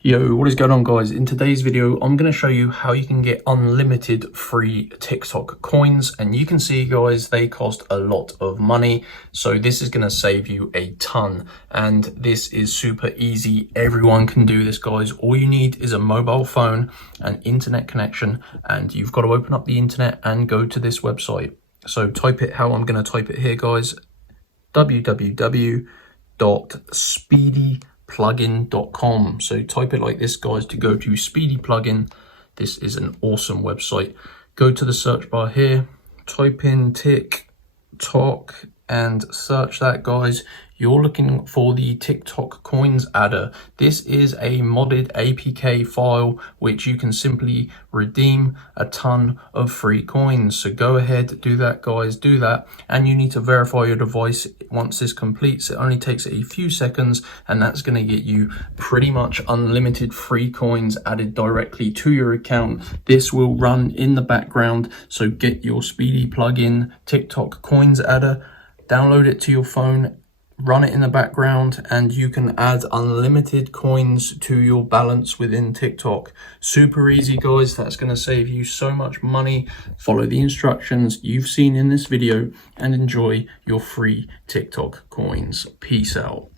Yo, what is going on, guys? In today's video, I'm going to show you how you can get unlimited free TikTok coins. And you can see, guys, they cost a lot of money. So this is going to save you a ton. And this is super easy. Everyone can do this, guys. All you need is a mobile phone, an internet connection, and you've got to open up the internet and go to this website. So type it how I'm going to type it here, guys. www.speedyplugin.com. So type it like this, guys, to go to Speedy Plugin. This is an awesome website. Go to the search bar here, type in TikTok and search that, guys. You're looking for the TikTok coins adder. This is a modded APK file which you can simply redeem a ton of free coins. So go ahead, do that, guys, do that. And you need to verify your device. Once this completes, it only takes a few seconds, and that's going to get you pretty much unlimited free coins added directly to your account. This will run in the background. So get your Speedy plugin TikTok coins adder, download it to your phone, run it in the background, and you can add unlimited coins to your balance within TikTok. Super easy, guys. That's going to save you so much money. Follow the instructions you've seen in this video and enjoy your free TikTok coins. Peace out.